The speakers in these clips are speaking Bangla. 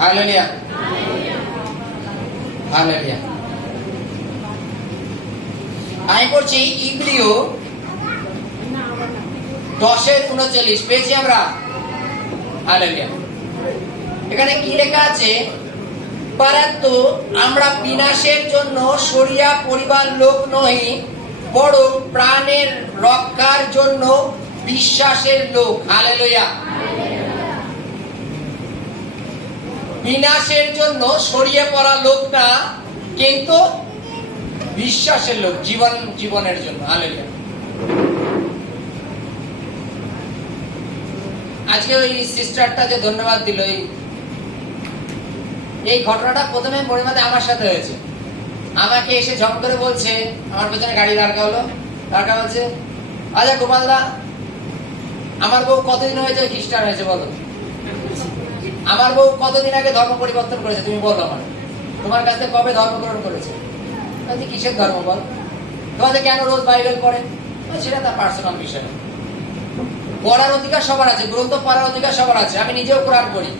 হালেলুয়া হালেলুয়া আমি করছি ইব্রিয় দশের উনচল্লিশ। পেয়েছি আমরা? হালেলুয়া এখানে কি লেখা আছে? পরন্তু আমরা বিনাশের জন্য সরিয়া পরিবার লোক নহি, বরং প্রাণের রক্ষার জন্য বিশ্বাসের লোক। হালেলুয়া বিনাশের জন্য সরিয়ে পড়া লোক না কিন্তু বিশ্বাসের লোক, জীবন, জীবনের জন্য। হালেলুয়া আজকে ওই সিস্টারটা যে ধন্যবাদ দিল, এই ঘটনাটা প্রথমে মরিমাতে আমার সাথে হয়েছে। আমাকে এসে ঝম করে বলছে, আমার পেছনে গাড়ি দাঁড়কা হলো দাঁড়কা বলছে আচ্ছা গোপালদা আমার বউ কতদিন হয়েছে খ্রিস্টান হয়েছে বলো? আমার বউ কতদিন আগে ধর্ম পরিবর্তন করেছে তুমি বলো আমার তোমার কাছে কবে ধর্ম গ্রহণ করেছে? বলছি, কিসের ধর্ম বল? তোমাদের কেন রোজ বাইবেল পড়ে? সেটা তার পার্সোনাল বিষয়। পড়ার অধিকার সবার আছে গ্রন্থ পড়ার অধিকার সবার আছে আমি নিজেও কোরআন করি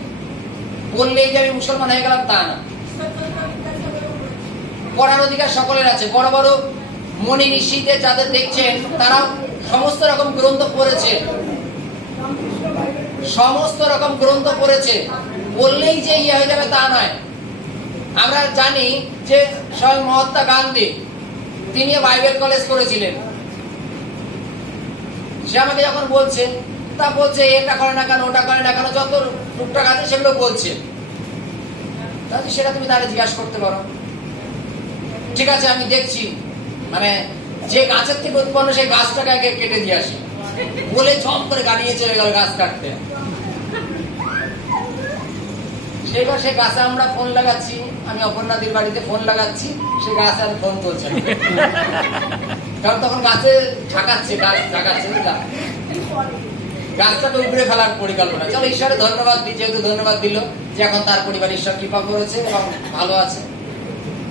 বললেই যে আমি মুসলমান হয়ে গেলাম তা না। পড়ার অধিকার সকলের আছে। বড় বড় মনি ঋষিদের যাদের দেখছেন তারাও সমস্ত রকম গ্রন্থ পড়েছে। সমস্ত রকম গ্রন্থ পড়েছে। বললেই যে ইয়ে হয়ে যাবে তা নয়। আমরা জানি যে স্বয়ং মহাত্মা গান্ধী, তিনি বাইবেল কলেজ করেছিলেন। সে আমাকে যখন বলছে, তা বলছে, এটা করে না কেন, ওটা করে না কেন, যত টুকটাক আছে সেগুলো বলছে। তাহলে সেটা তুমি তাহলে জিজ্ঞাসা করতে পারো। ঠিক আছে, আমি দেখছি। মানে যে গাছের থেকে উৎপন্ন সেই গাছটাকে আগে কেটে দিয়ে আসি। বলে ঝম করে গাড়িয়ে চলে গেল গাছ কাটতে। সেইবার সে গাছে আমরা ফোন লাগাচ্ছি, আমি অপর্ণাদির বাড়িতে ফোন লাগাচ্ছি, সে গাছ আর ফোন না। কারণ তখন গাছে ঝাঁকাচ্ছে, গাছ ঝাঁকাচ্ছে, বুঝলা? গাছটাকে উপরে ফেলার পরিকল্পনা। চলো ঈশ্বরে ধন্যবাদ দিই, যেহেতু ধন্যবাদ দিল যে এখন তার পরিবার ঈশ্বর কৃপা করেছে এবং ভালো আছে।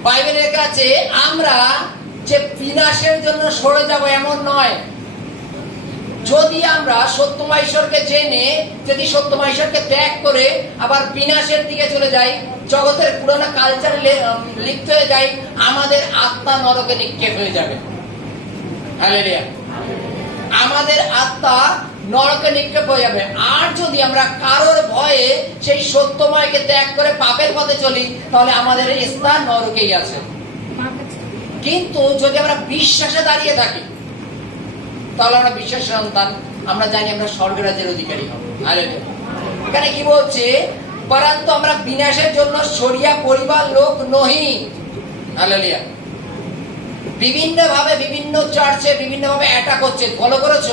বাইবেলের কাছে আমরা যে বিনাশের জন্য সরে যাব এমন নয় যদি আমরা সত্যমা ঈশ্বরকে জেনে যদি সত্যমা ঈশ্বরকে ত্যাগ করে আবার বিনাশের দিকে চলে যাই জগতের পুরোনো কালচারে লিপ্ত হয়ে যাই আমাদের আত্মা নরকে নিক্ষেপ হয়ে যাবে। আমাদের আত্মা নরকে নিক্ষেপ হয়ে যাবে। আর যদি আমরা কারোর ভয়ে সেই সত্যময়কে ত্যাগ করে পাপের পথে চলি তাহলে আমাদের স্থান নরকেই আছে। কিন্তু যদি আমরা বিশ্বাসে দাঁড়িয়ে থাকি তাহলে আমরা বিশ্বাস সন্তান আমরা জানি আমরা স্বর্গ রাজ্যের অধিকারী হব। এখানে কি বলছে? পরন্তু আমরা বিনাশের জন্য সরিয়া পরিবার লোক নহি। হালেলুয়া বিভিন্ন ভাবে বিভিন্ন চার্চে বিভিন্ন ভাবে অ্যাটাক হচ্ছে। ফলো করেছ?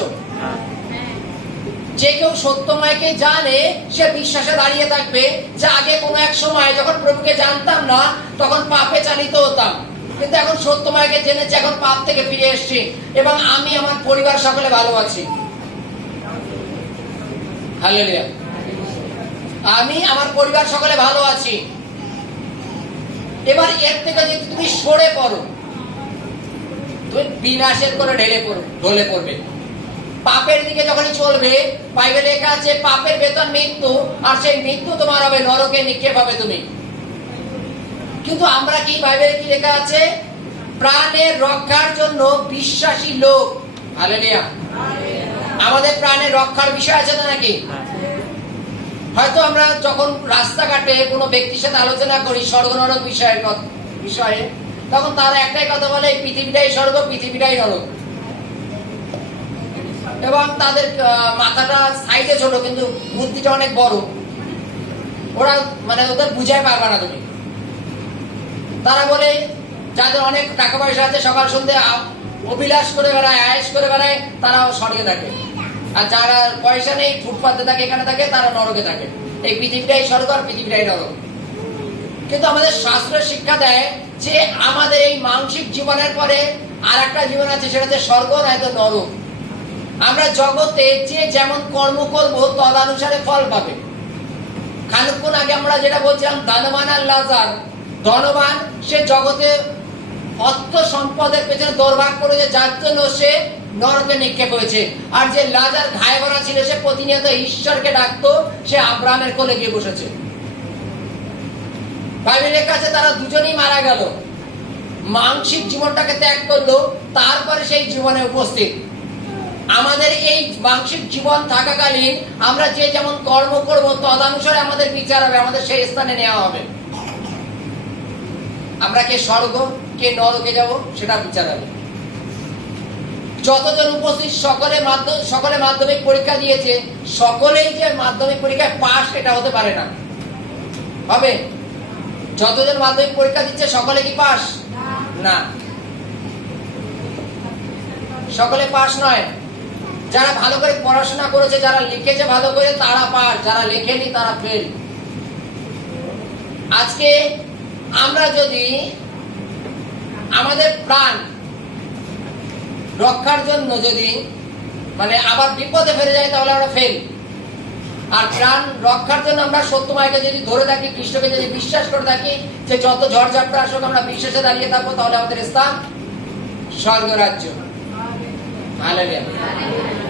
যে কেউ সত্যময়কে জানে, সে বিশ্বাসে দাঁড়িয়ে থাকবে। যে আগে কোনো এক সময় যখন প্রভুকে জানতাম না, তখন পাপে চালিত হতাম। কিন্তু এখন সত্য সত্যময়কে জেনেছি, এখন পাপ থেকে ফিরে এসেছি। এবং আমি আমার পরিবার সকলে ভালো আছি। আমি আমার পরিবার সকলে ভালো আছি। এবার এর থেকে যদি তুমি সরে পড়ো, তুমি বিনাশের করে ঢেলে পড়ো, ঢলে পড়বে। পাপের দিকে যখন চলবে বাইবেলে লেখা আছে, পাপের বেতন মৃত্যু, আর সেই মৃত্যু তোমার হবে, নরকে নিক্ষেপ হবে তুমি। কিন্তু আমরা কি বাইবেলে কি লেখা আছে? প্রাণের রক্ষার জন্য বিশ্বাসী লোক। হালেলুয়া আমাদের প্রাণের রক্ষার বিষয় আছে না নাকি? হয়তো আমরা যখন রাস্তাঘাটে কোনো ব্যক্তির সাথে আলোচনা করি স্বর্গ নরক বিষয়ের বিষয়ে, তখন তারা একটাই কথা বলে পৃথিবীটাই স্বর্গ, পৃথিবীটাই নরক। এবং তাদের মাথাটা সাইজে ছোট, কিন্তু বুদ্ধিটা অনেক বড়। ওরা মানে ওদের বুঝাই পারবে না তুমি। তারা বলে, যাদের অনেক টাকা পয়সা আছে, সকাল সন্ধ্যে অভিলাষ করে বেড়ায়, আয়েস করে বেড়ায় তারা স্বর্গে থাকে। আর যারা পয়সা নেই, ফুটপাতে থাকে, এখানে থাকে, তারা নরকে থাকে। এই পৃথিবীটাই স্বর্গ আর পৃথিবীটাই নরক। কিন্তু আমাদের শাস্ত্র শিক্ষা দেয় যে আমাদের এই মানসিক জীবনের পরে আর একটা জীবন আছে, সেটা হচ্ছে স্বর্গ, নয়তো নরক। আমরা জগতে যে যেমন কর্ম করব, তদানুসারে ফল পাবে। খানিকক্ষণ আগে আমরা যেটা বলছিলাম আর লাজার ধনবান, সে জগতে অর্থ সম্পদের পেছনে দৌড়ভাগ করেছে, যার জন্য সে নরকে নিক্ষেপ হয়েছে। আর যে লাজার ঘায়ে ভরা ছিল, সে প্রতিনিয়ত ঈশ্বরকে ডাকতো, সে আব্রাহামের কোলে গিয়ে বসেছে। বাইবেলে লেখা আছে, তারা দুজনেই মারা গেল। মানসিক জীবনটাকে ত্যাগ করল, তারপরে সেই জীবনে উপস্থিত। আমাদের এই মানসিক জীবন থাকাকালীন আমরা যে যেমন কর্ম করব, তদানুসারে আমাদের বিচার হবে, আমাদের সেই স্থানে নেওয়া হবে। আমরা কে স্বর্গ, কে নরকে যাব, সেটা বিচার হবে। যতজন উপস্থিত সকলে মাধ্যম সকলে মাধ্যমিক পরীক্ষা দিয়েছে, সকলেই যে মাধ্যমিক পরীক্ষায় পাশ এটা হতে পারে না। হবে? যতজন মাধ্যমিক পরীক্ষা দিচ্ছে, সকলে কি পাস না। সকলে পাস নয়। যারা ভালো করে পড়াশোনা করেছে, যারা লিখেছে ভালো করে, তারা পাস যারা লেখেনি, তারা ফেল আজকে আমরা যদি আমাদের প্রাণ রক্ষার জন্য যদি মানে আবার বিপদে ফেলে যাই তাহলে আমরা ফেল আর প্রাণ রক্ষার জন্য আমরা সত্য সত্যমায়কে যদি ধরে থাকি কৃষ্ণকে যদি বিশ্বাস করে থাকি যে যত ঝড়ঝাপটা আসুক আমরা বিশ্বাসে দাঁড়িয়ে থাকব তাহলে আমাদের স্থান স্বর্গ রাজ্য হালেলুয়া